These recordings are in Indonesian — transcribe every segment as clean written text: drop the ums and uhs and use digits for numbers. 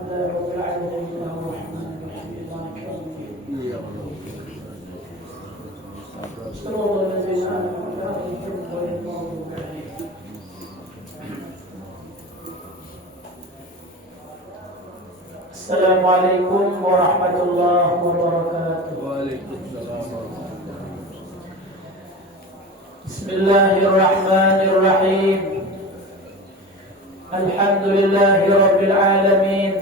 لله رب العالمين الرحمن الرحيم مالك يوم الدين صراط الذين أنعمت عليهم غير المغضوب عليهم. السلام عليكم ورحمة الله وبركاته. وعليكم السلام ورحمة الله. بسم الله الرحمن الرحيم. الحمد لله رب العالمين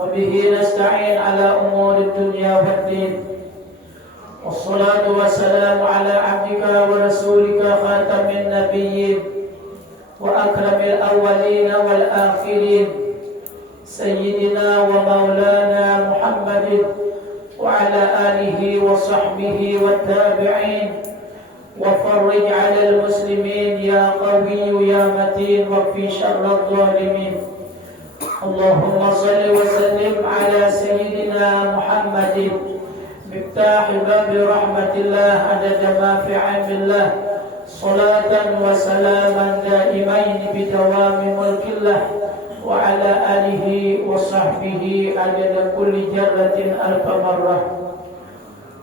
وبه نستعين على أمور الدنيا والدين والصلاة والسلام على عبدك ورسولك خاتم النبيين وأكرم الأولين والآخرين سيدنا ومولانا محمد وعلى آله وصحبه والتابعين وفرج على المسلمين يا قوي يا متين واكفي شر الظالمين. اللهم صل وسلم على سيدنا محمد مفتاح باب رحمة الله عدد ما في علم الله صلاة وسلاما دائمين بدوام ملك الله وعلى آله وصحبه عدد كل جرة ألف مرة.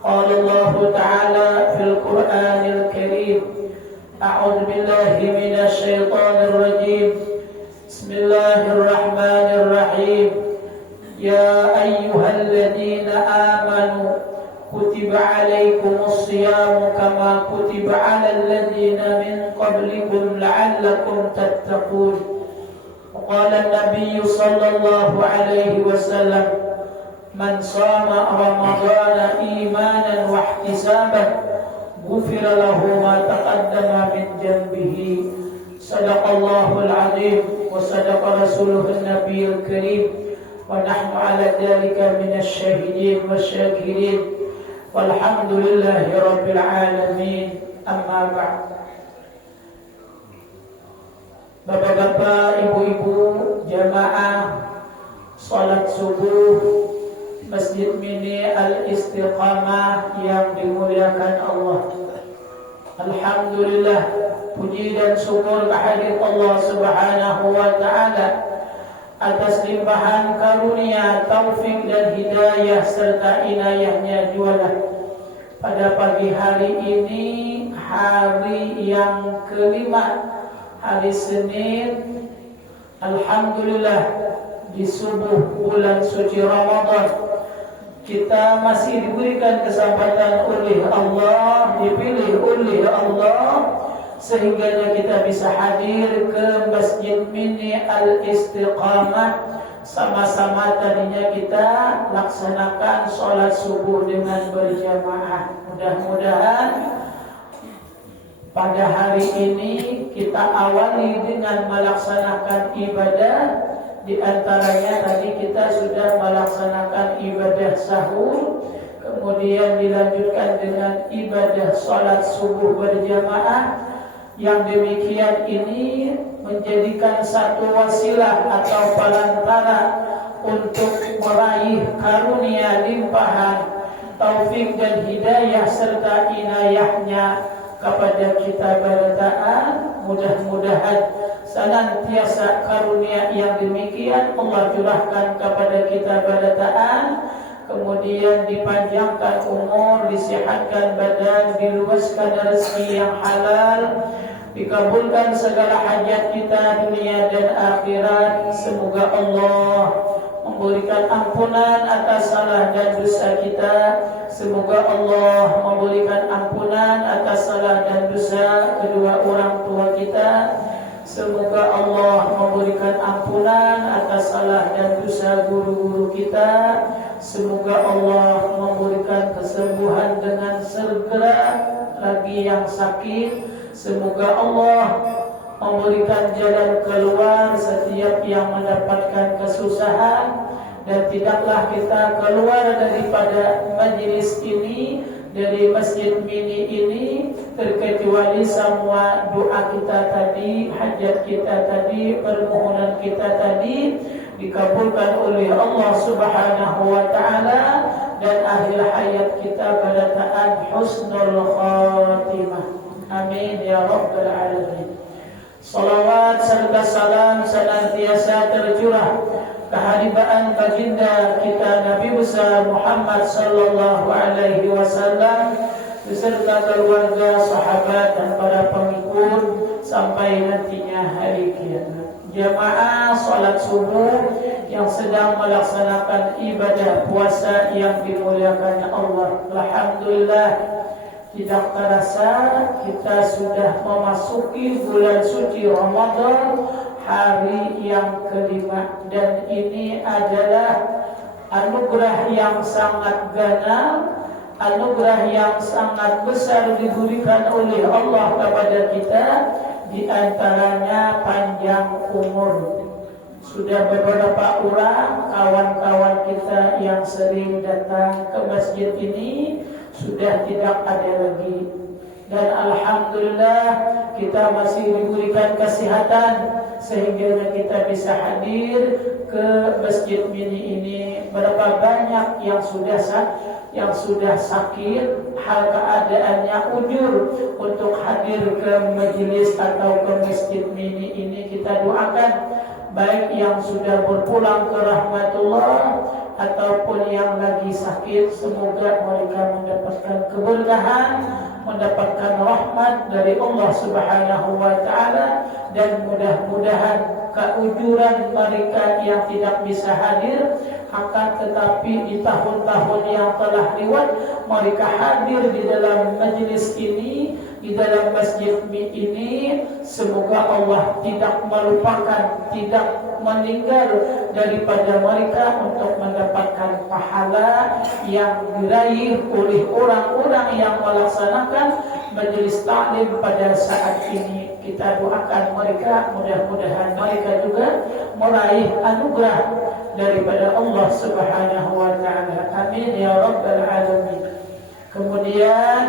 قال الله تعالى في القرآن الكريم أعوذ بالله من الشيطان الرجيم بسم الله الرحمن الرحيم يا أيها الذين آمنوا كتب عليكم الصيام كما كتب على الذين من قبلكم لعلكم تتقون. وقال النبي صلى الله عليه وسلم من صام رمضان إيمانا واحتسابا غفر له ما تقدم من ذنبه. صدق الله العظيم وصدق رسوله النبي الكريم ونحن على ذلك من الشاهدين والشاكرين والحمد لله رب العالمين. أما بعد. Bapak-bapak, ibu-ibu, jamaah salat subuh Masjid Mini Al-Istiqamah yang dimuliakan Allah. Alhamdulillah, puji dan syukur kehadirat Allah Subhanahu wa taala atas limpahan karunia, taufik dan hidayah serta inayahnya jualah. Pada pagi hari ini, hari yang kelima, hari Senin, alhamdulillah di subuh bulan suci Ramadan kita masih diberikan kesempatan oleh Allah, dipilih oleh Allah sehingga kita bisa hadir ke Masjid Mini Al-Istiqamah. Sama-sama tadinya kita laksanakan sholat subuh dengan berjamaah. Mudah-mudahan pada hari ini kita awali dengan melaksanakan ibadah. Di antaranya tadi kita sudah melaksanakan ibadah sahur, kemudian dilanjutkan dengan ibadah sholat subuh berjamaah. Yang demikian ini menjadikan satu wasilah atau perantara untuk meraih karunia limpahan, taufik dan hidayah serta inayahnya kepada kita berdaan. Mudah-mudahan senantiasa karunia yang demikian Allah curahkan kepada kita berdaan, kemudian dipanjangkan umur, disehatkan badan, diluaskan rezeki yang halal, dikabulkan segala hajat kita dunia dan akhirat. Semoga Allah memberikan ampunan atas salah dan dosa kita. Semoga Allah memberikan ampunan atas salah dan dosa kedua orang tua kita. Semoga Allah memberikan ampunan atas salah dan dosa guru-guru kita. Semoga Allah memberikan kesembuhan dengan segera lagi yang sakit. Semoga Allah memberikan jalan keluar setiap yang mendapatkan kesusahan. Dan tidaklah kita keluar daripada majlis ini, dari Masjid Mini ini, terkecuali semua doa kita tadi, hajat kita tadi, permohonan kita tadi dikabulkan oleh Allah Subhanahu wa taala dan akhir hayat kita pada taat husnul khatimah. Amin ya rabbal alamin. Salawat serta salam senantiasa tercurah kehadiran baginda kita Nabi besar Muhammad sallallahu alaihi wasallam beserta keluarga, sahabat dan para pengikut sampai nantinya hari kiamat. Jamaah salat subuh yang sedang melaksanakan ibadah puasa yang dimuliakan Allah. Alhamdulillah, tidak terasa kita sudah memasuki bulan suci Ramadan, hari yang kelima, dan ini adalah anugerah yang sangat gana, anugerah yang sangat besar diberikan oleh Allah kepada kita, di antaranya panjang umur. Sudah beberapa orang kawan-kawan kita yang sering datang ke masjid ini sudah tidak ada lagi, dan alhamdulillah kita masih diberikan kesehatan sehingga kita bisa hadir ke masjid mini ini. Berapa banyak yang sudah sakit, hal keadaannya ujur untuk hadir ke majelis atau ke masjid mini ini. Kita doakan baik yang sudah berpulang ke rahmatullah ataupun yang lagi sakit, semoga mereka mendapatkan keberkahan, mendapatkan rahmat dari Allah Subhanahu wa taala, dan mudah-mudahan keujuran mereka yang tidak bisa hadir akan tetapi di tahun-tahun yang telah lewat mereka hadir di dalam majlis ini, di dalam masjid ini. Semoga Allah tidak melupakan, tidak meninggal daripada mereka untuk mendapatkan pahala yang diraih oleh orang-orang yang melaksanakan majelis taklim pada saat ini. Kita doakan mereka, mudah-mudahan mereka juga meraih anugerah daripada Allah Subhanahu wa taala. Amin ya rabbal alamin. Kemudian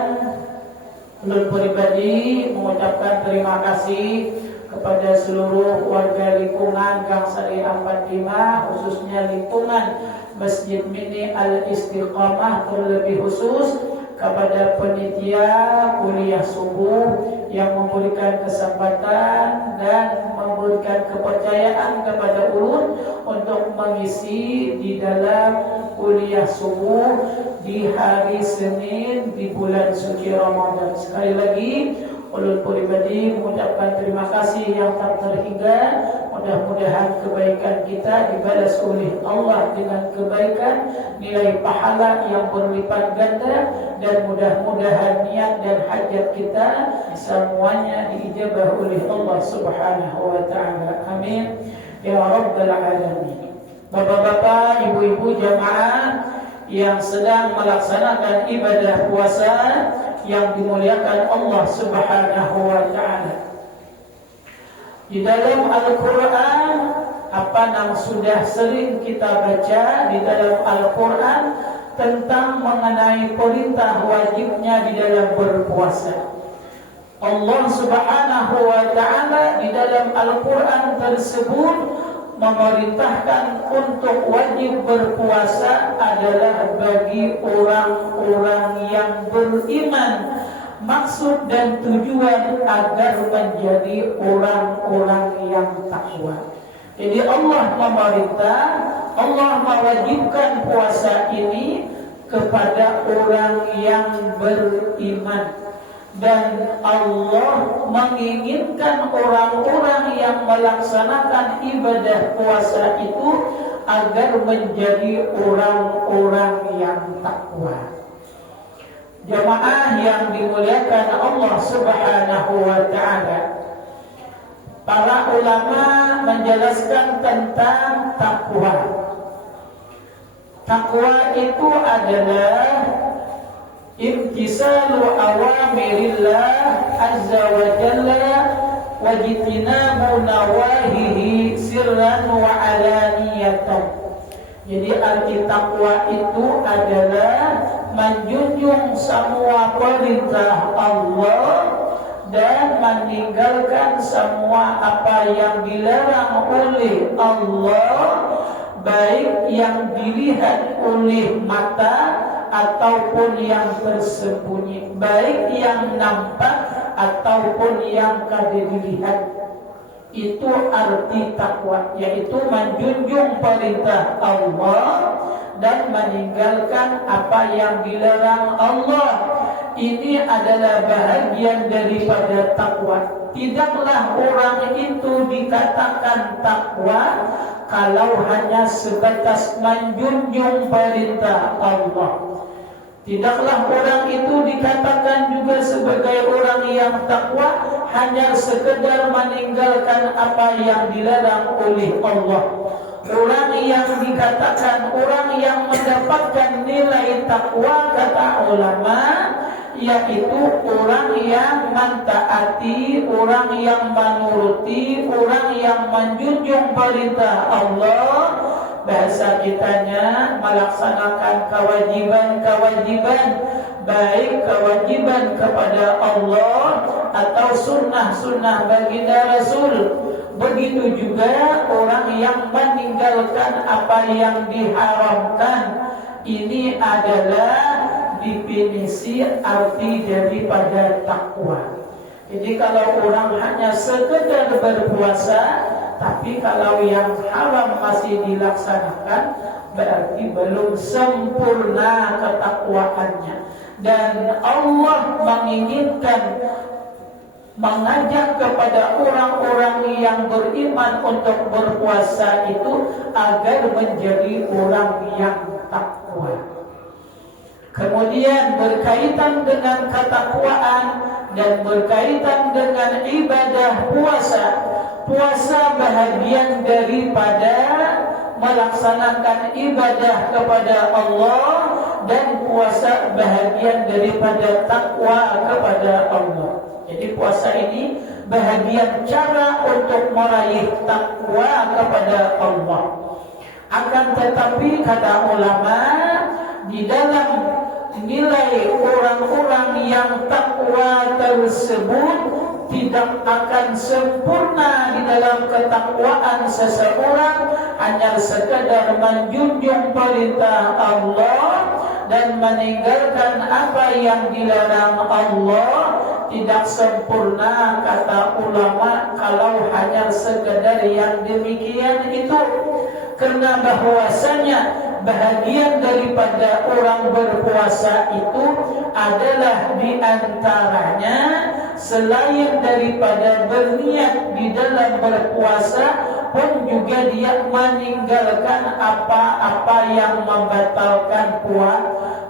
ulun pribadi mengucapkan terima kasih kepada seluruh warga lingkungan Gang Sari 45, khususnya lingkungan Masjid Mini Al-Istiqamah, terlebih khusus kepada panitia kuliah subuh yang memberikan kesempatan dan memberikan kepercayaan kepada ulun untuk mengisi di dalam kuliah subuh di hari Senin di bulan suci Ramadan. Sekali lagi ulun pribadi mengucapkan terima kasih yang tak terhingga. Mudah-mudahan kebaikan kita dibalas oleh Allah dengan kebaikan, nilai pahala yang berlipat ganda, dan mudah-mudahan niat dan hajat kita semuanya diijabah oleh Allah Subhanahu wa taala. Amin ya rabbal alamin. Bapak-bapak, ibu-ibu jamaah yang sedang melaksanakan ibadah puasa yang dimuliakan Allah Subhanahu wa taala. Di dalam Al-Quran, apa yang sudah sering kita baca di dalam Al-Quran tentang mengenai perintah wajibnya di dalam berpuasa. Allah Subhanahu wa taala di dalam Al-Quran tersebut memerintahkan untuk wajib berpuasa adalah bagi orang-orang yang beriman. Maksud dan tujuan agar menjadi orang-orang yang takwa. Jadi Allah memerintah, Allah mewajibkan puasa ini kepada orang yang beriman, dan Allah menginginkan orang-orang yang melaksanakan ibadah puasa itu agar menjadi orang-orang yang takwa. Jamaah yang dimuliakan Allah Subhanahu wa taala, para ulama menjelaskan tentang takwa. Takwa itu adalah imtisalu awamirillah azza wa jalla wa jitinabu nawahihi sirran wa alaniyatan. Jadi arti takwa itu adalah menjunjung semua perintah Allah dan meninggalkan semua apa yang dilarang oleh Allah, baik yang dilihat oleh mata ataupun yang tersembunyi, baik yang nampak ataupun yang kada dilihat. Itu arti takwa, yaitu menjunjung perintah Allah dan meninggalkan apa yang dilarang Allah. Ini adalah bahagian daripada takwa. Tidaklah orang itu dikatakan takwa kalau hanya sebatas menjunjung perintah Allah. Tidaklah orang itu dikatakan juga sebagai orang yang takwa hanya sekedar meninggalkan apa yang dilarang oleh Allah. Orang yang dikatakan orang yang mendapatkan nilai takwa, kata ulama, yaitu orang yang mentaati, orang yang menuruti, orang yang menjunjung perintah Allah. Bahasa kitanya melaksanakan kewajiban-kewajiban, baik kewajiban kepada Allah atau sunnah-sunnah baginda Rasul. Begitu juga orang yang meninggalkan apa yang diharamkan. Ini adalah definisi arti daripada takwa. Jadi kalau orang hanya sekedar berpuasa, tapi kalau yang haram masih dilaksanakan, berarti belum sempurna ketakwaannya. Dan Allah menginginkan mengajak kepada orang-orang yang beriman untuk berpuasa itu agar menjadi orang yang takwa. Kemudian berkaitan dengan ketakwaan dan berkaitan dengan ibadah puasa. Puasa bahagian daripada melaksanakan ibadah kepada Allah, dan puasa bahagian daripada takwa kepada Allah. Jadi puasa ini bahagian cara untuk meraih takwa kepada Allah. Akan tetapi kata ulama, di dalam nilai orang-orang yang takwa tersebut tidak akan sempurna di dalam ketakwaan seseorang hanya sekadar menjunjung perintah Allah dan meninggalkan apa yang dilarang Allah. Tidak sempurna kata ulama kalau hanya sekadar yang demikian itu. Karena bahwasanya bahagian daripada orang berpuasa itu adalah diantaranya selain daripada berniat di dalam berpuasa pun juga dia meninggalkan apa-apa yang membatalkan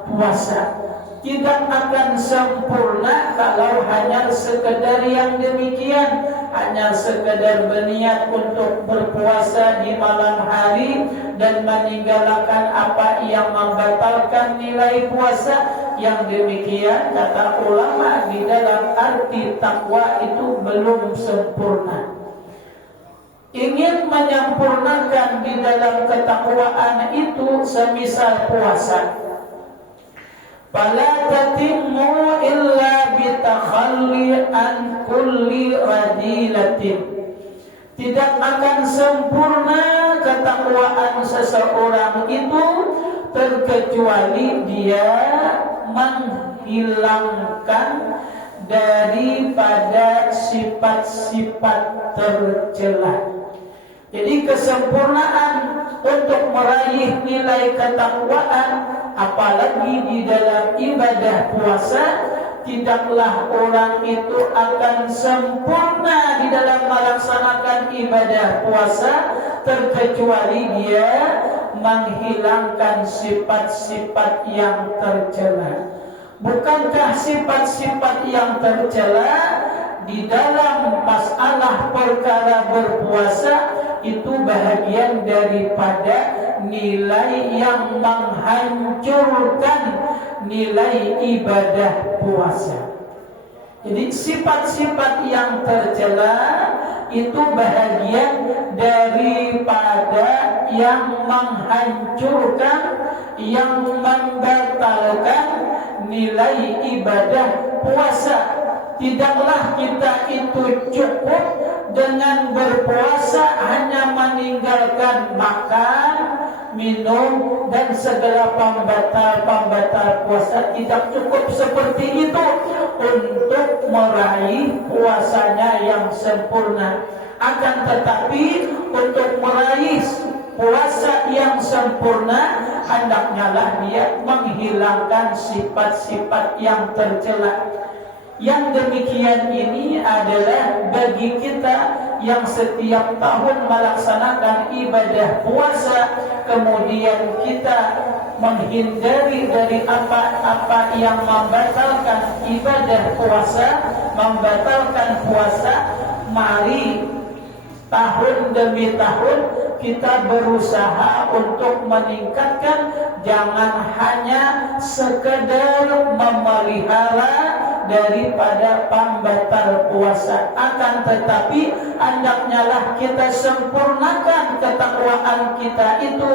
puasa. Tidak akan sempurna kalau hanya sekedar yang demikian, hanya sekedar berniat untuk berpuasa di malam hari dan meninggalkan apa yang membatalkan nilai puasa. Yang demikian kata ulama di dalam arti takwa itu belum sempurna. Ingin menyempurnakan di dalam ketakwaan itu semisal puasa, fala tatimmu illa bitakhalli an kulli radilatin. Tidak akan sempurna ketakwaan seseorang itu terkecuali dia menghilangkan daripada sifat-sifat tercela. Jadi kesempurnaan untuk meraih nilai ketakwaan, apalagi di dalam ibadah puasa, tidaklah orang itu akan sempurna di dalam melaksanakan ibadah puasa terkecuali dia menghilangkan sifat-sifat yang tercela. Bukankah sifat-sifat yang tercela di dalam masalah perkara berpuasa itu bahagian daripada nilai yang menghancurkan nilai ibadah puasa. Jadi sifat-sifat yang tercela itu bahagian daripada yang menghancurkan, yang membatalkan nilai ibadah puasa. Tidaklah kita itu cukup dengan berpuasa hanya meninggalkan makan, minum dan segala pembatal-pembatal puasa. Tidak cukup seperti itu untuk meraih puasanya yang sempurna. Akan tetapi untuk meraih puasa yang sempurna, hendaknya lah dia menghilangkan sifat-sifat yang tercela. Yang demikian ini adalah bagi kita yang setiap tahun melaksanakan ibadah puasa, kemudian kita menghindari dari apa-apa yang membatalkan ibadah puasa, membatalkan puasa. Mari tahun demi tahun kita berusaha untuk meningkatkan, jangan hanya sekedar memelihara daripada pembatal puasa, akan tetapi hendaknya lah kita sempurnakan ketakwaan kita itu,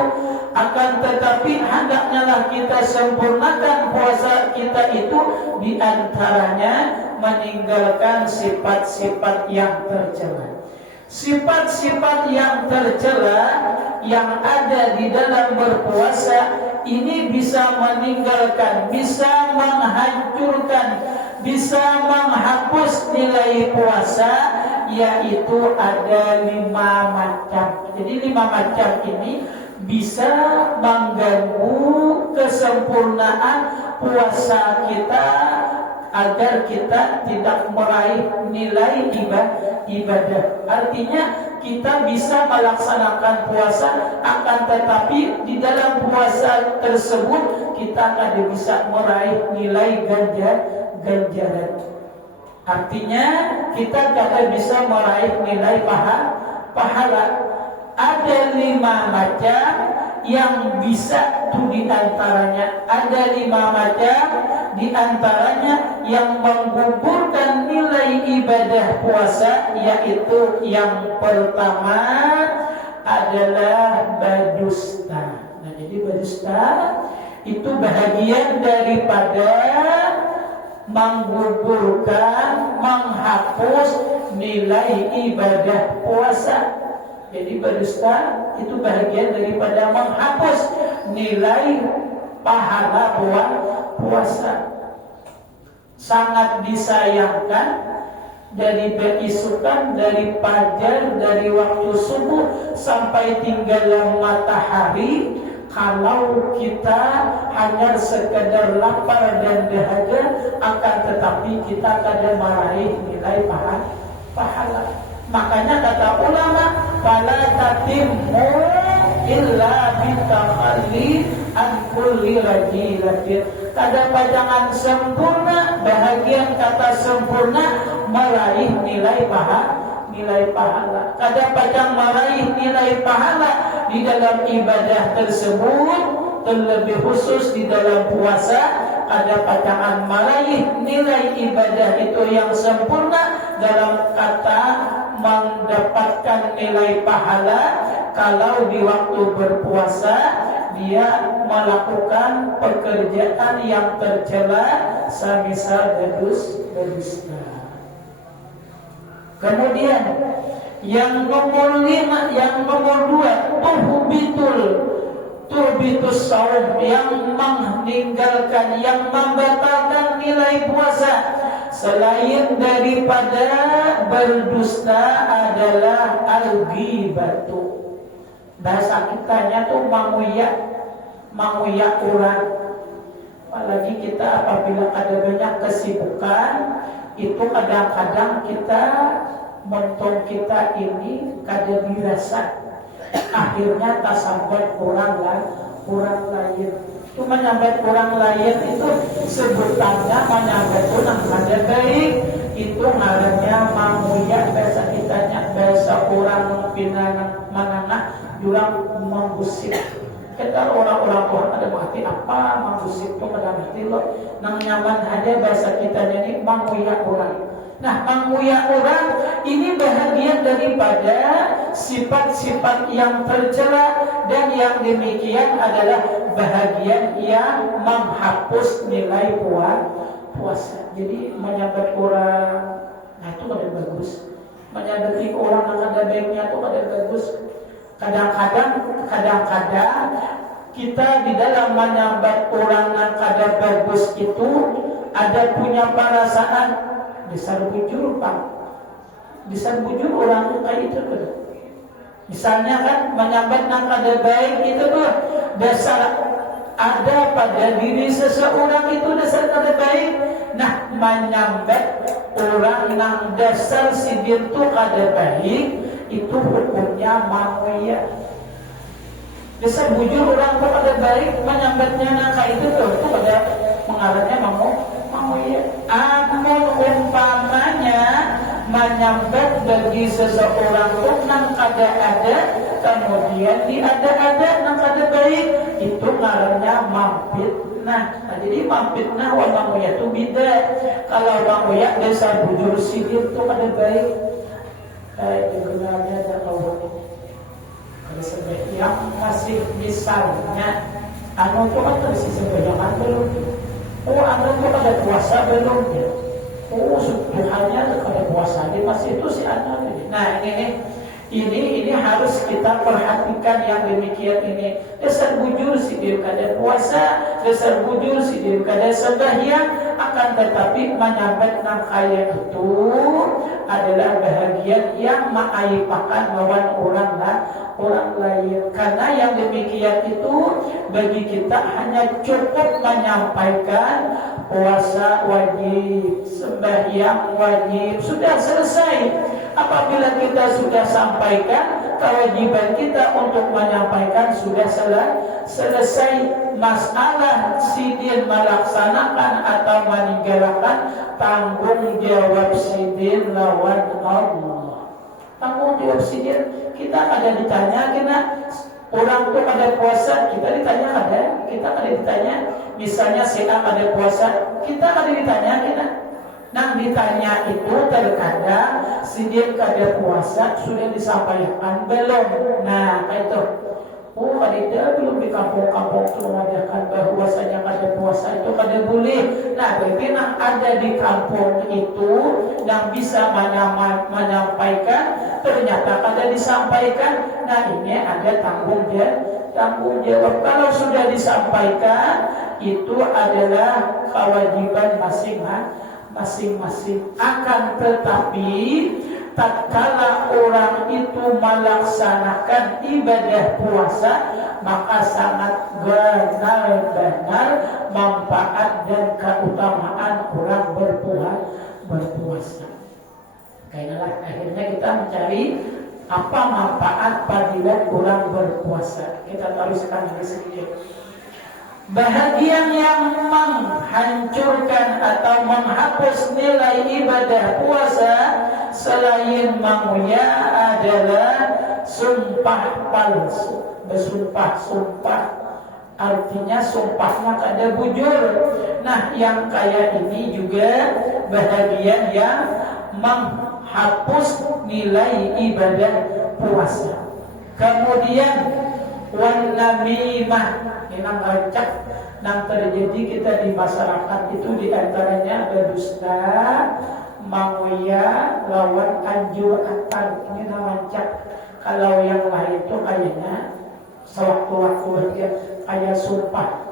akan tetapi hendaknya lah kita sempurnakan puasa kita itu, diantaranya meninggalkan sifat-sifat yang tercela. Sifat-sifat yang tercela yang ada di dalam berpuasa ini bisa meninggalkan, bisa menghancurkan, bisa menghapus nilai puasa, yaitu ada 5 macam. Jadi 5 macam ini bisa mengganggu kesempurnaan puasa kita, agar kita tidak meraih nilai ibadah. Artinya kita bisa melaksanakan puasa, akan tetapi di dalam puasa tersebut kita tidak bisa meraih nilai ganjaran. Artinya kita tidak bisa meraih nilai pahala. Ada 5 macam yang bisa itu diantaranya. Ada 5 macam diantaranya yang menggugurkan nilai ibadah puasa, yaitu yang pertama adalah berdusta. Nah, jadi berdusta itu bahagian daripada menggugurkan, menghapus nilai ibadah puasa. Jadi berdusta itu bahagian daripada menghapus nilai pahala puasa. Sangat disayangkan dari beisukan, dari fajar, dari waktu subuh sampai tinggal matahari, kalau kita hanya sekedar lapar dan dahaga, akan tetapi kita kadang meraih nilai pahala. Makanya kata ulama, fala tatimmu illa bitakhalli an kulli rajilatin. Kada pajangan sempurna, bahagian kata sempurna meraih nilai pahala. Kada pajang meraih nilai pahala di dalam ibadah tersebut, terlebih khusus di dalam puasa, ada pajangan meraih nilai ibadah itu yang sempurna dalam kata mendapatkan nilai pahala kalau di waktu berpuasa dia melakukan pekerjaan yang tercela, semisal berdusta. Kemudian yang nomor 5, yang nomor 2, turbitus saum, yang meninggalkan, yang membatalkan nilai puasa. Selain daripada berdusta adalah al-ghibatu. Bahasa kitanya tuh manguyak orang. Apalagi kita apabila ada banyak kesibukan, itu kadang-kadang kita mentong kita ini kada dirasa. Akhirnya tasambat orang lain. Itu menyambat orang lain itu sebutannya menyambat orang kada baik. Itu ngarannya manguyak, bahasa kitanya, bahasa orang pinang manana jurang menggusip. Kita orang-orang ada mengerti apa menggusip itu kada ngerti loh. Nang nyaman ada bahasa kitanya ini manguyak orang. Nah, menguyak orang ini bahagian daripada sifat-sifat yang tercela, dan yang demikian adalah bahagian yang menghapus nilai puasa. Jadi menyambat orang, nah itu kada bagus. Menyambati orang yang ada baiknya itu kada bagus. Kadang-kadang kita di dalam menyambat orang yang kada bagus itu ada punya perasaan besar bujur pak. bisa bujur orang kayak itu tuh. Misalnya kan menyambat nang kada baik itu tuh dasar ada pada diri seseorang itu dasar kada baik. Nah, menyambat orang nang dasar sidir tuh kada baik itu hukumnya manusia. Dasar bujur orang tuh kada baik menyambatnya nang kayak itu tuh pada mengarahnya manusia. Amun umpamanya menyambat bagi seseorang tuh nang kada ada, kemudian diada-ada nang kada baik, itu ngarannya mampitnah. Nah, jadi mampitnah wa mamuya itu beda. Kalau mamuya dasar bujur sidir tuh kada baik, gunanya ada kawat. Kalau sebaiknya masih misalnya, anu tuh kan terisi sebanyakan belum. Oh, anu tuh kada puasa belum ya. Oh, Tuhannya kada puasa dia masih itu si anak. Nah, ini harus kita perhatikan yang demikian ini. Dasar bujur si dia kada puasa, dasar bujur si dia kada sembahyang, akan tetapi menyambat nang kaya itu adalah bahagian yang mengaipakan lawan orang lain. Karena yang demikian itu bagi kita hanya cukup menyampaikan puasa wajib, sembahyang wajib, sudah selesai. Apabila kita sudah sampaikan kewajiban kita untuk menyampaikan sudah selesai. Masalah sidin melaksanakan atau meninggalkan tanggung jawab sidin lawan Allah. Tanggung jawab sidin kita ada ditanya kena orang tuh ada puasa, kita ditanya ada, kita ada ditanya. Misalnya si A ada puasa, kita ada ditanya kena. Nah, ditanya itu terkadang si dia kada puasa sudah disampaikan belum. Nah, itu. Oh, ada belum di kampung-kampung itu mengadakan bahwasanya kada puasa itu kada boleh. Nah, berarti yang ada di kampung itu yang bisa menyampaikan ternyata kada disampaikan. Nah, ini ada tanggung jawab. Kalau sudah disampaikan itu adalah kewajiban masing-masing. Akan tetapi tatkala orang itu melaksanakan ibadah puasa, maka sangat benar-benar manfaat dan keutamaan orang berpuasa. Karena akhirnya kita mencari apa manfaat fadilat orang berpuasa. Kita teruskan dari sedikit. Bahagian yang menghancurkan atau menghapus nilai ibadah puasa selain mamuya adalah sumpah palsu. Bersumpah-sumpah artinya sumpahnya kada bujur. Nah, yang kayak ini juga bahagian yang menghapus nilai ibadah puasa. Kemudian wan namimah, yang rancak yang terjadi kita di masyarakat itu diantaranya ada dusta, mamuya, lawan anjur akan. Ini rancak. Kalau yang lain itu kayaknya sewaktu-waktu dia kayak sumpah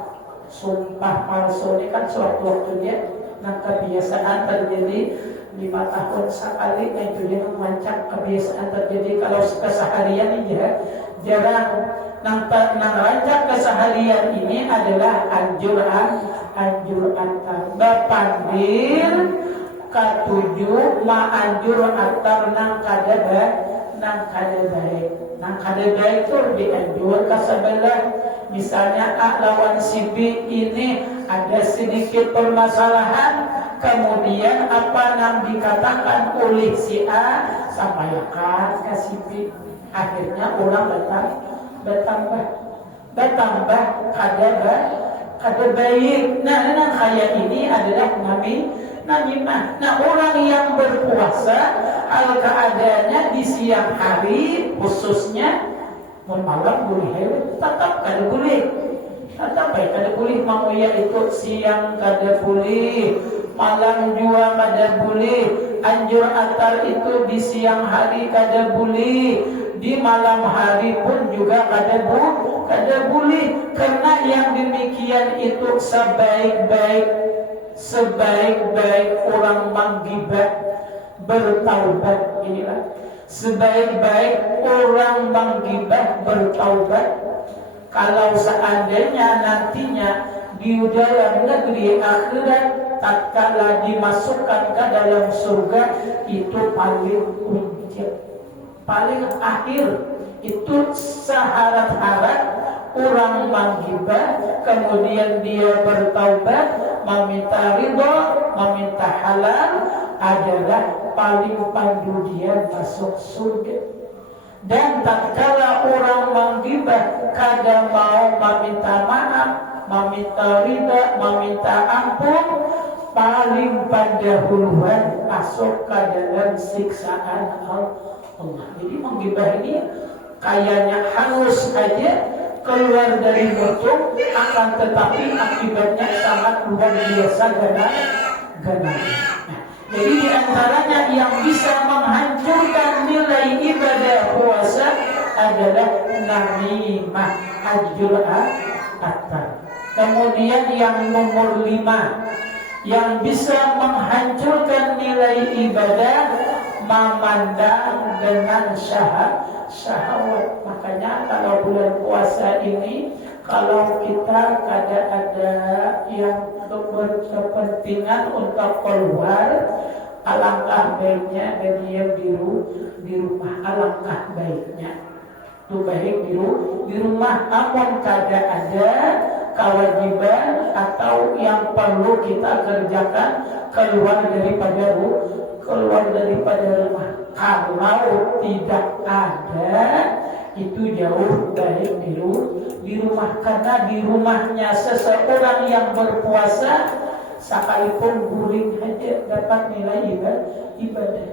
palsu ini kan sewaktu-waktu dia yang kebiasaan terjadi 5 tahun sekali. Nah, itu dia rancak kebiasaan terjadi. Kalau keseharian ini ya jarang. Nang rancak keseharian ini adalah anjuran bapandir katujuh anjur antar nang kada baik. Nang kada baik itu dianjur ke sebelah. Misalnya A lawan si B ini ada sedikit permasalahan, kemudian apa yang dikatakan oleh si A sampaikan ke si B. Akhirnya orang bertambah kada baik. Nah, kayak ini adalah namimah. Nah, orang yang berpuasa hal keadaannya di siang hari khususnya malam boleh, tetap kada boleh. Tetap kada boleh mamuya ikut siang kada boleh, malam juga kada boleh. Anjur atar itu di siang hari kada boleh, di malam hari pun juga kada boleh. Karena yang demikian itu sebaik-baik orang menggibah bertaubat. Inilah sebaik-baik orang menggibah bertaubat. Kalau seandainya nantinya di dalam negeri akhirat tatkala dimasukkan ke dalam surga, itu paling puncak, paling akhir, itu syarat-syarat orang menggibah kemudian dia bertaubat, meminta ridha, meminta halal, adalah paling pandu dia masuk surga. Dan tatkala orang menggibah kada mau meminta maaf, meminta ridha, meminta ampun, paling pendahuluan masuk ke dalam siksaan Allah. Jadi menggibah ini kayaknya halus aja keluar dari mutu, akan tetapi akibatnya sangat luar biasa ganas. Jadi di antaranya yang bisa menghancurkan nilai ibadah puasa adalah namimah, ajul atar. Kemudian yang nomor 5 yang bisa menghancurkan nilai ibadah, memandang dengan syahwat. Makanya kalau bulan puasa ini, kalau kita ada yang berkepentingan untuk keluar, alangkah baiknya dia di rumah. Alangkah baiknya itu baik di rumah. Namun kada ada kewajiban atau yang perlu kita kerjakan keluar daripada rumah. Kalau tidak ada, itu jauh baik di rumah, karena di rumahnya seseorang yang berpuasa sekalipun guring saja dapat nilai ibadah.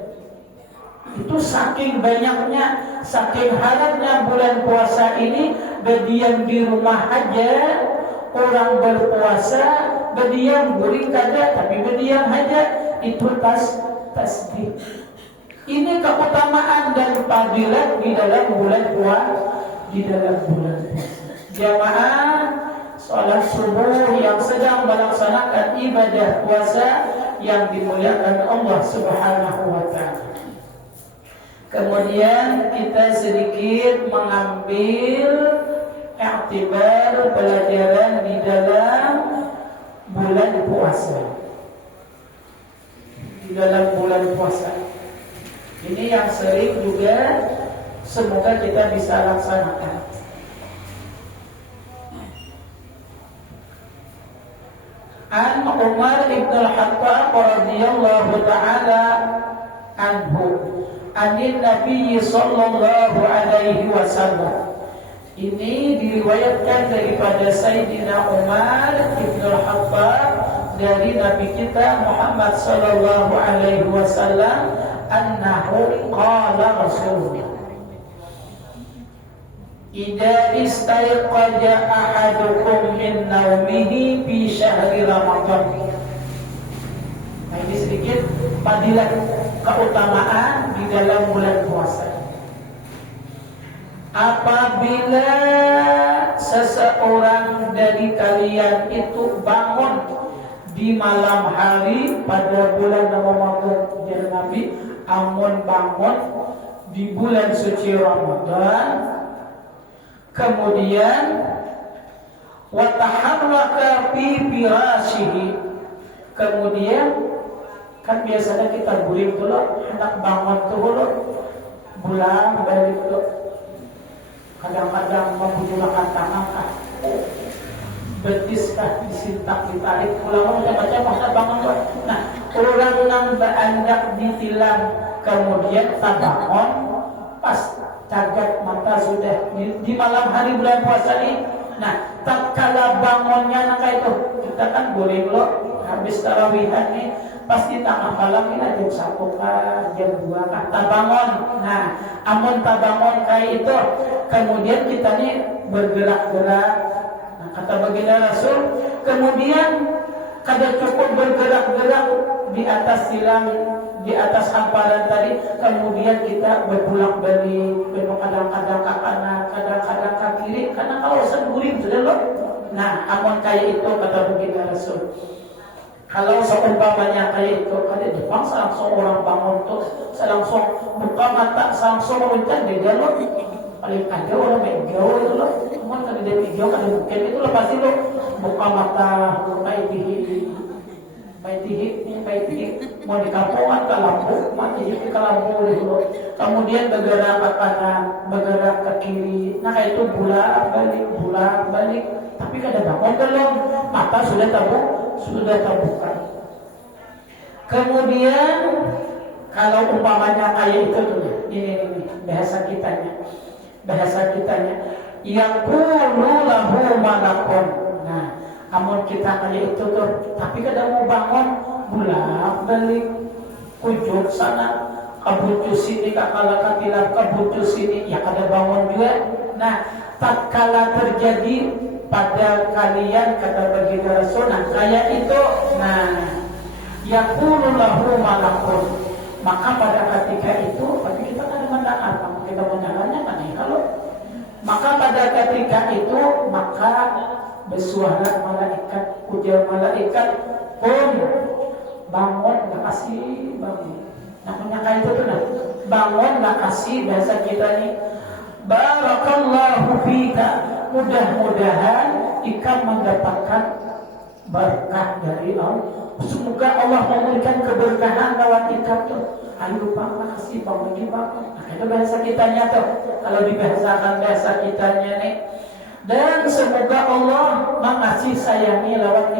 Itu saking banyaknya, saking harapnya bulan puasa ini, berdiam di rumah aja orang berpuasa, berdiam guring kada, tapi berdiam aja itu tasbih. Ini keutamaan dan fadilat di dalam bulan puasa. Jamaah salat subuh yang sedang melaksanakan ibadah puasa yang dimuliakan Allah Subhanahu wa taala. Kemudian kita sedikit mengambil i'tibar pelajaran di dalam bulan puasa. Di dalam bulan puasa ini yang sering juga semoga kita bisa laksanakan. An Umar ibn al-Khattab radhiyallahu ta'ala anhu anin Nabi sallallahu alaihi wasallam. Ini diriwayatkan daripada Sayyidina Umar ibn al-Khattab dari Nabi kita Muhammad sallallahu alaihi wasallam, annahu qala Rasulullah, idza istayqaja ahadukum min naumihi fi syahri Ramadan. Nah, ini sedikit fadilat keutamaan di dalam bulan puasa. Apabila seseorang dari kalian itu bangun di malam hari pada bulan Ramadan, jadi Nabi amun bangun di bulan suci Ramadan, kemudian wataharraka fi firashihi, kemudian kan biasanya kita guring dulu, hendak bangun dulu, bulan balik dulu, kadang-kadang membujulkan tangan betis kah disintak ditarik pulang baca masa bangun dulu. Nah, orang nang berandak ditilang kemudian tak bangun, pas cagat mata sudah di malam hari bulan puasa ini. Nah, tatkala bangunnya nak itu kita kan boleh lo habis tarawihan nih, pasti tengah malam ini jam 1 kah, jam 2 kah tak bangun. Nah, amun tak bangun kayak itu, kemudian kita nih bergerak-gerak. Nah, kata baginda Rasul, kemudian kada cukup bergerak-gerak di atas silang, di atas hamparan tadi, kemudian kita berpulang balik, kadang-kadang ke kanan, kadang-kadang ke kiri, karena kalau guring sudah loh. Nah, amun kayak itu kata baginda Rasul, Kalau seumpamanya kayak itu, kada Jepang langsung orang bangun tuh, langsung buka mata, langsung meminta dia lo. Paling ada orang megaw itu lo, cuman kada dia megaw kada mungkin itu lo pasti lo buka mata, kayak tihi, mau di kampungan ke lampu, mati ke lampu itu. Kemudian bergerak ke kanan, bergerak ke kiri, nah kayak itu bulat balik, tapi kada bangun belum, mata sudah terbuka. Kemudian kalau umpamanya kayak itu tuh, ini bahasa kitanya, yang qulu lahu malakun. Nah, amun kita kayak itu tuh, tapi kada mau bangun, bolak-balik, kujuk sana, kabucu sini, kakala katilan, kabucu sini, ya kada bangun juga. Nah, tatkala terjadi pada kalian, kata baginda Rasul, nah kayak itu, nah yaqulu lahu malakun, maka pada ketika itu, tapi kita kan mendengar, kita mendengarnya kan kalau, maka pada ketika itu, maka bersuara malaikat, ujar malaikat, bangun, nggak kasih bangun. Namanya kayak itu tuh, nah bangun, nggak kasih, bahasa kita nih, barakallahu fika, mudah-mudahan ikam mendapatkan berkah dari Allah. Semoga Allah memberikan keberkahan lewat ikam tuh. Ayo bang, makasih bang, lagi bang. Nah, itu bahasa kitanya tuh. Kalau dibahasakan bahasa kitanya nih. Dan semoga Allah mengasih sayangi lewat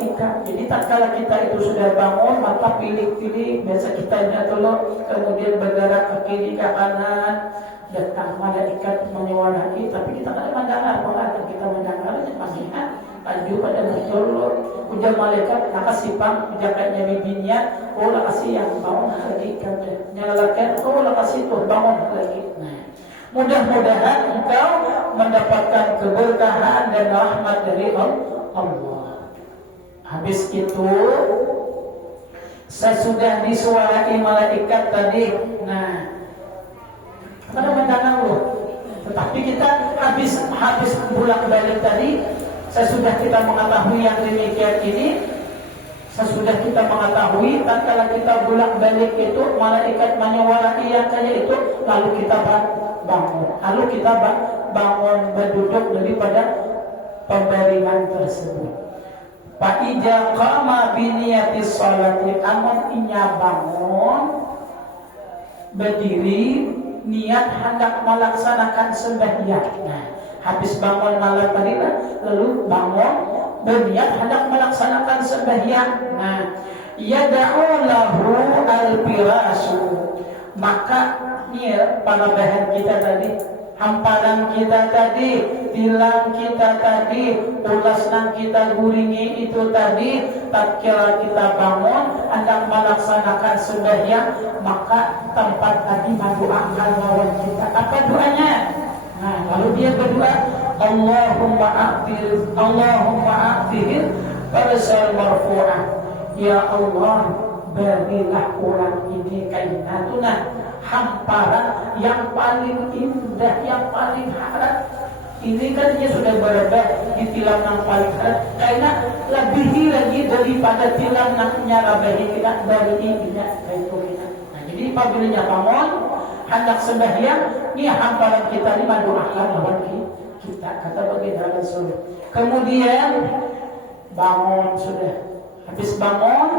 ikam. Jadi tak kala kita itu sudah bangun, maka pilih-pilih bahasa kitanya tuh loh. Kemudian bergerak ke kiri ke kanan. Datang malaikat menyuarahi, tapi kita kan mendengar, bahkan kita mendengarnya panggilan lanjut pada muncul ujar malaikat, nak kasih ujarkannya bibinya, oh lah kasih yang bangun lagi kan, nyalakan, oh lah kasih tuh bangun lagi. Nah, mudah-mudahan engkau mendapatkan keberkahan dan rahmat dari Allah. Habis itu sesudah disuarahi malaikat tadi, nah karena mendengar loh. Tetapi kita habis pulang balik tadi, sesudah kita mengetahui yang demikian ini, sesudah kita mengetahui, tatkala kita pulang balik itu malaikat menyuarahi yang kayak itu, lalu kita bangun, berduduk daripada pembaringan tersebut. Fa ija qama bi niyatis sholati, amun inya bangun berdiri niat hendak melaksanakan sembahyang. Nah, habis bangun malam tadi lalu bangun berniat hendak melaksanakan sembahyang. Nah, yad'u lahu al-firasu, maka ya para bahan kita tadi, hamparan kita tadi, tilam kita tadi, ulasnan kita guringi itu tadi, tatkala kita bangun hendak melaksanakan sembahyang, maka tempat tadi mendoakan lawan kita. Apa doanya? Nah, lalu dia berdoa, Allahumma a'tihil farsal marfu'ah. Ya Allah, berilah orang ini kainatuna, hamparan yang paling indah, yang paling harap. Ini kan dia sudah berada di tilam yang paling harap, karena lebih lagi daripada tilam yang rabahi tidak dari ini. Nah, jadi apabila bangun hendak sembahyang, ini hamparan kita ini mendoakan lawan kita, kata baginda Rasul. Kemudian bangun sudah, habis bangun,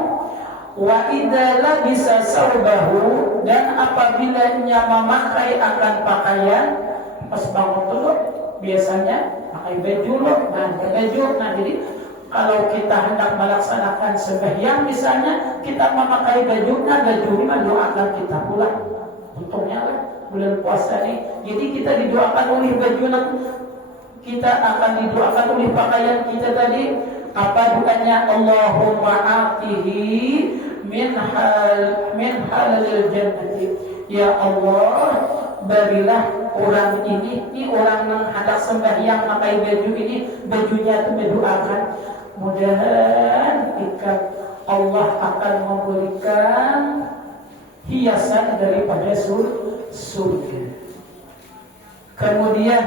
wa idza labisa saubahu, dan apabila ia memakai akan pakaian, pas bangun dulu biasanya pakai baju loh, baju. Nah, jadi kalau kita hendak melaksanakan sembahyang misalnya kita memakai baju, nah baju ini mendoakan kita pula. Untungnya lah bulan puasa nih, jadi kita didoakan oleh baju, kita akan didoakan oleh pakaian kita tadi. Apa doanya? Allahumma atihi min halal jannati. Ya Allah, berilah orang ini orang yang hendak sembahyang pakai baju ini, bajunya itu mendoakan, mudah-mudahan jika Allah akan memberikan hiasan daripada surga. Kemudian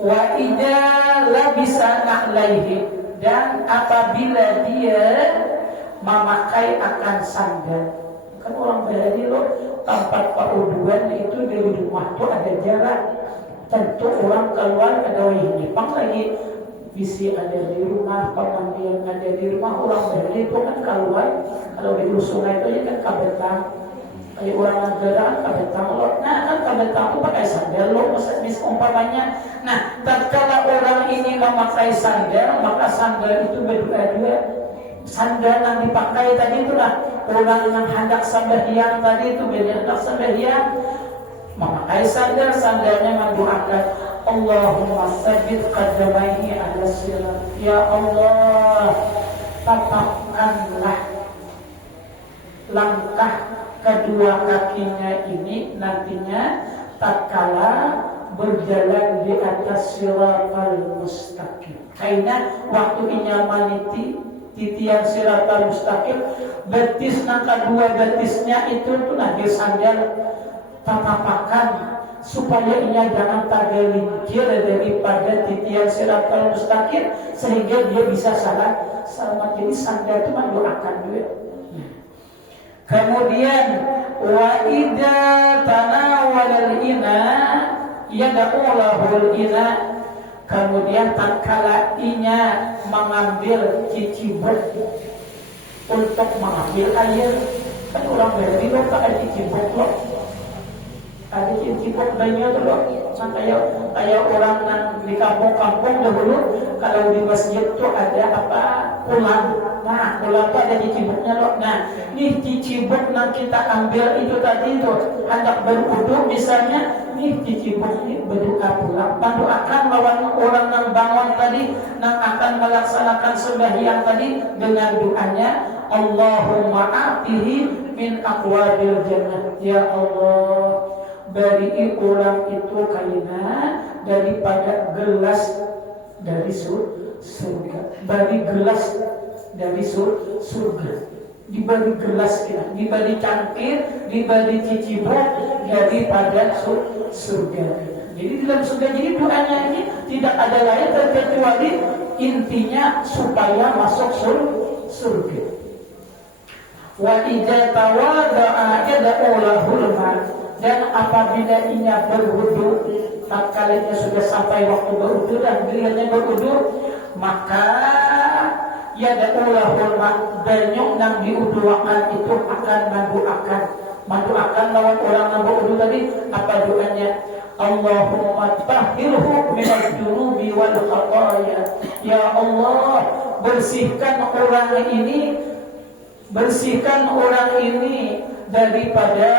wa idza labisa na'laihi, dan apabila dia memakai akan sandal. Kan orang Bali loh, tempat pauduan itu dari rumah tuh ada jarak. Tentu orang keluar ada ini, lagi visi ada di rumah, pemandian ada di rumah. Orang Bali itu kan keluar, kalau di sungai itu ya kan kabetang. Kayak orang negara kan kabetang loh. Nah kan kabetang itu pakai sandal loh, mis umpamanya. Nah, tatkala orang ini memakai sandal, maka sandal itu berdua-dua. Sandal yang dipakai tadi itulah orang yang hendak sembahyang tadi itu hendak sembahyang memakai sandal, sandalnya mendoakan Allahumma tsabbit qadamaihi ala sirat. Ya Allah, tetapkanlah langkah kedua kakinya ini nantinya tatkala berjalan di atas siratal mustaqim. Karena waktu inyamaniti titian siratal mustaqim, betis nangka dua betisnya itu tuh di sandal tatapakan supaya ia jangan tergelincir daripada titian siratal mustaqim sehingga dia bisa selamat. Jadi sandal itu mendoakan juga. Kemudian wa idza tanawala al-ina yad'u lahul ina. Kemudian tatkala inya mengambil cicibuk untuk mengambil air, kan orang Bali loh ada cicibuk loh, ada cicibuk banyak tuh loh. Nah, kayak orang yang di kampung-kampung dahulu kalau di masjid tuh ada apa ulang. Nah, ulang tuh ada cicibuknya loh. Nah, ini cicibuk yang kita ambil itu tadi itu hendak berwudu misalnya. Ini cicibuk ini berdoa pula, mendoakan lawan orang yang bangun tadi yang akan melaksanakan sembahyang tadi dengan doanya Allahumma atihi min aqwabil jannah. Ya Allah, beri orang itu kaina daripada gelas dari surga, beri gelas dari surga, diberi gelas kita, diberi cangkir, diberi cicibuk daripada surga. Jadi dalam surga, jadi doanya ini tidak ada lain kecuali intinya supaya masuk surga. Wa idza tawada'a yad'u lahul ma. Dan apabila ia berwudu, tatkala ia sudah sampai waktu berwudu dan beliaunya berwudu, maka yad'u lahul ma, banyak yang diuduakan itu akan mendoakan lawan orang yang berwudu tadi. Apa doanya? Allahumma tahhirhu minal junubi wal khataya. Ya Allah, bersihkan orang ini daripada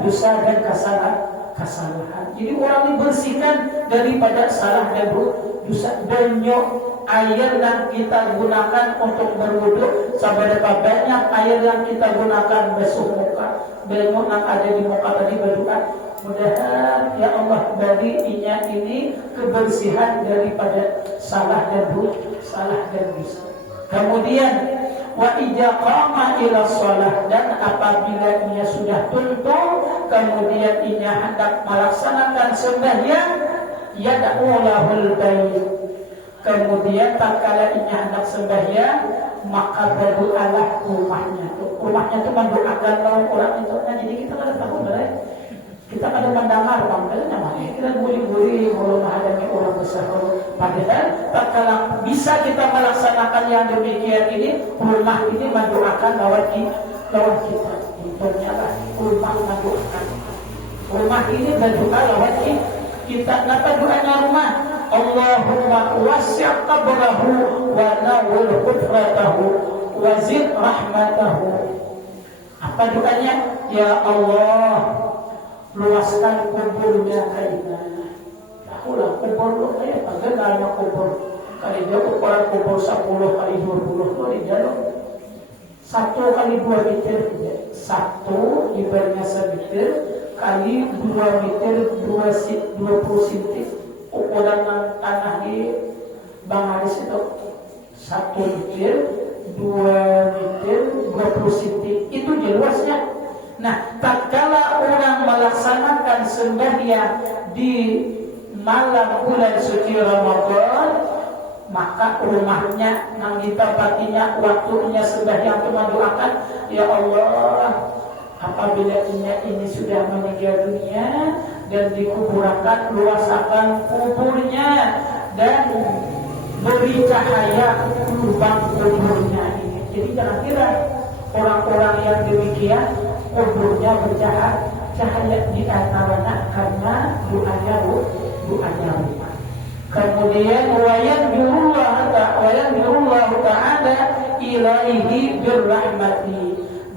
dosa dan kesalahan. Jadi orang ini bersihkan daripada salah dan dosa. Banyak air yang kita gunakan untuk berwudu, seberapa banyak air yang kita gunakan basuh muka, banyak yang ada di muka tadi berdoa. Mudah-mudahan ya Allah beri inya ini kebersihan daripada salah dan dosa. Kemudian wa idza qama ila shalah, dan apabila ia sudah tuntung kemudian ia hendak melaksanakan sembahyang yad'u lahul bait. Kemudian tatkala ia hendak sembahyang maka berdoalah rumahnya itu mendoakan orang itu. Nah, jadi kita kada tahu berai, kita kada mendengar panggilannya mana, kita guri-guri kalau menghadapi orang besar. Padahal tatkala bisa kita melaksanakan yang demikian ini, rumah ini mendoakan lawan kita. Ternyata rumah mendoakan. Rumah ini berdoa lawan kita. Kenapa doanya rumah? Allahumma wasi' qabrahu wa nawwir hufratahu wa zid rahmatahu. Apa doanya? Ya Allah, luaskan kuburnya kaina. Tahulah kubur lo kayak bagaimana kubur. Kali dia ukuran kubur 10 kali 20 lo di dalam 1 kali 2 meter. 1 ibaratnya 1 meter kali 2 meter 20 cm. Ukuran tanah di Bangladesh itu 1 meter 2 meter 20 cm. Itu jelasnya. Nah, tatkala orang melaksanakan sembahyang di malam bulan suci Ramadan, maka rumahnya nang ditempatinya waktunya sembahyang cuma doakan, ya Allah, apabila ini sudah meninggal dunia dan dikuburkan, luasakan kuburnya dan beri cahaya lubang kuburnya ini. Jadi jangan kira orang-orang yang demikian kuburnya bercahaya di antaranya karena doanya rumah. Kemudian wayanjurullah ta'ala ilaihi birrahmati,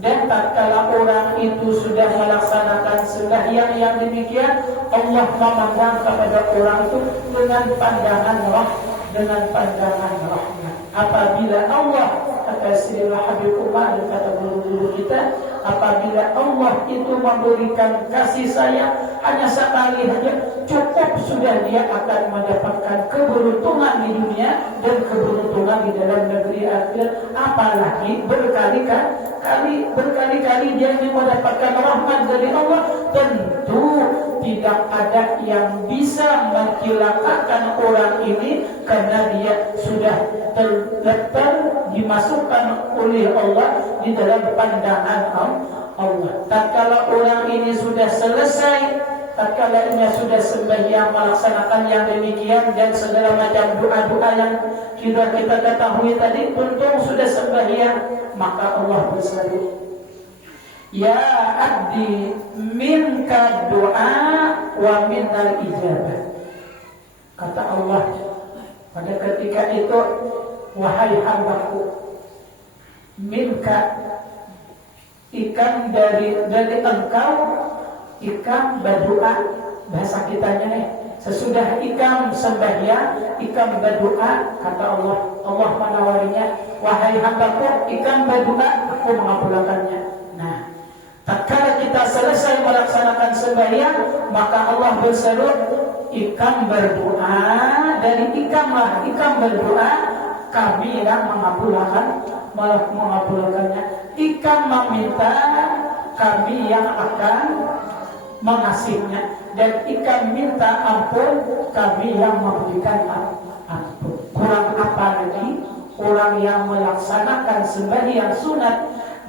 dan tatkala orang itu sudah melaksanakan sembahyang yang demikian, Allah memandang kepada orang itu dengan pandangan rahmat. Apabila Allah, kata Sayyidina Habib Umar dan kata guru-guru kita, apabila Allah itu memberikan kasih sayang hanya sekali saja, cukup sudah dia akan mendapatkan keberuntungan di dunia dan keberuntungan di dalam negeri akhirat. Apalagi berkali-kali dia ingin mendapatkan rahmat dari Allah, tentu tidak ada yang bisa mencelakakan orang ini karena dia sudah terletak dimasukkan oleh Allah di dalam pandangan Allah. Tatkala orang ini sudah selesai, tatkala ia sudah sembahyang melaksanakan yang demikian dan segala macam doa-doa yang kita ketahui tadi, untung sudah sembahyang, maka Allah berseru, ya abdi minka doa wa minal ijabah. Kata Allah pada ketika itu, wahai hambaku, minka, ikan dari engkau, ikan berdoa, bahasa kitanya nih, sesudah ikan sembahyang, ikan berdoa, kata Allah menawarinya, wahai hambaku, ikan berdoa, aku mengabulkannya. Nah, tatkala kita selesai melaksanakan sembahyang, maka Allah berseru, ikan berdoa, dari ikan berdoa, kami yang mengabulkannya. Ikan meminta, kami yang akan mengasihnya. Dan ikan minta ampun, kami yang memberikan ampun. Kurang apa lagi orang yang melaksanakan sembahyang sunat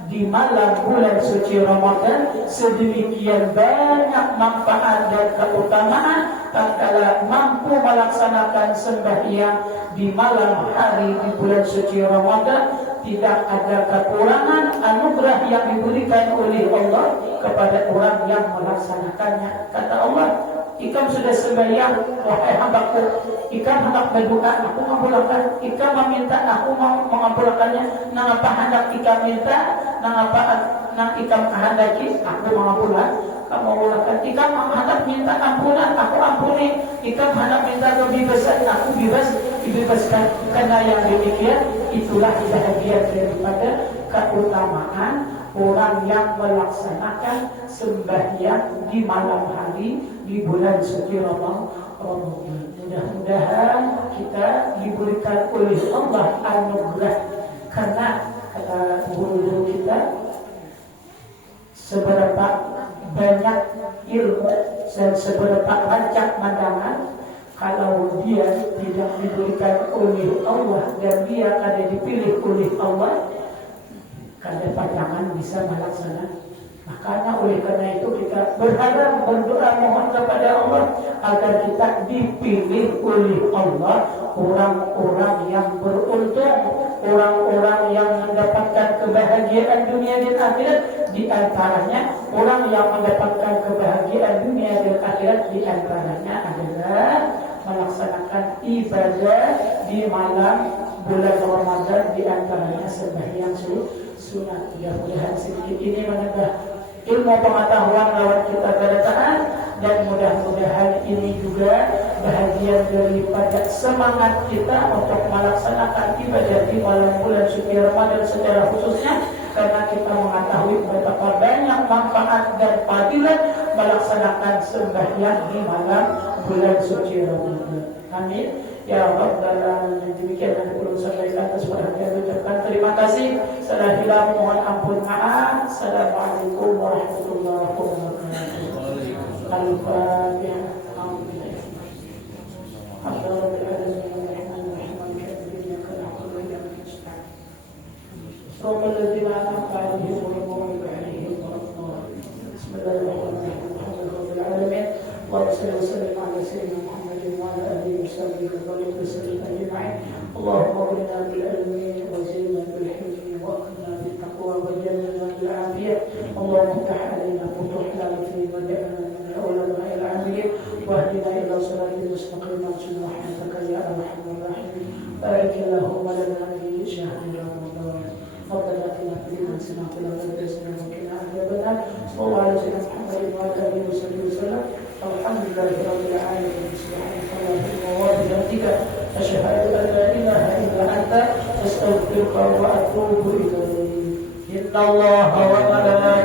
di malam bulan suci Ramadan sedemikian banyak manfaat dan keutamaan, tatkala mampu melaksanakan sembahyang di malam hari di bulan suci Ramadan, tidak ada kekurangan anugerah yang diberikan oleh Allah kepada orang yang melaksanakannya. Kata Allah, ikan sudah sembahyang, wahai hambaku, ikan hendak berdoa, aku mengabulkan. Ikan meminta, aku mau mengabulkannya. Nang apa hendak ikan minta, nang ikan kehendaki, aku mengabulkan. Kamu mengabulkan. Ikan hendak minta ampunan, aku ampuni. Ikan hendak minta kebebasan, aku dibebaskan. Karena yang demikian, itulah bahagian daripada keutamaan orang yang melaksanakan sembahyang di malam hari di bulan suci Ramadan. Mudah-mudahan kita diberikan oleh Allah anugerah, karena kata guru-guru kita, seberapa banyak ilmu dan seberapa banyak pandangan, kalau dia tidak diberikan oleh Allah dan dia kada dipilih oleh Allah, kada pandangan bisa melaksanakan. Makanya oleh karena itu kita berharap, berdoa, mohon kepada Allah agar kita dipilih oleh Allah orang-orang yang beruntung, orang-orang yang mendapatkan kebahagiaan dunia dan akhirat. Di antaranya orang yang mendapatkan kebahagiaan dunia dan akhirat, di antaranya adalah melaksanakan ibadah di malam bulan Ramadan, di antaranya sembahyang sunat. Mudah-mudahan sedikit ini menambah ilmu pengetahuan lewat kita kedatangan, dan mudah-mudahan ini juga bahagian daripada semangat kita untuk melaksanakan ibadah di malam bulan suci Ramadan secara khususnya, karena kita mengetahui betapa banyak manfaat dan fadilat melaksanakan sembahyang di malam bulan suci Ramadan. Amin. Ya Rabbal Alamin. Demikian yang perlu sampaikan atas perhatian, ucapkan terima kasih. Salah hilang mohon ampun maaf. Assalamualaikum warahmatullahi wabarakatuh. Al-Fatihah. وغنى بالعلم وزينا بالحلم وأكرمنا بالتقوى وجملنا بالعافية اللهم افتح علينا فتوح في ودعنا من العلماء العاملين واهدنا إلى صراط مستقيم سبحانك يا أرحم الراحمين بارك اللهم لنا في شهر رمضان ربنا اتنا في الدنيا حسنة وفي الآخرة حسنة وقنا عذاب النار صلى الله على سيدنا محمد وعلى آله وصحبه وسلم الحمد لله رب العالمين سبحانك اللهم وبحمدك أشهد أن لا إله إلا أنت أستغفرك وأتوب إليك إن الله وملائكته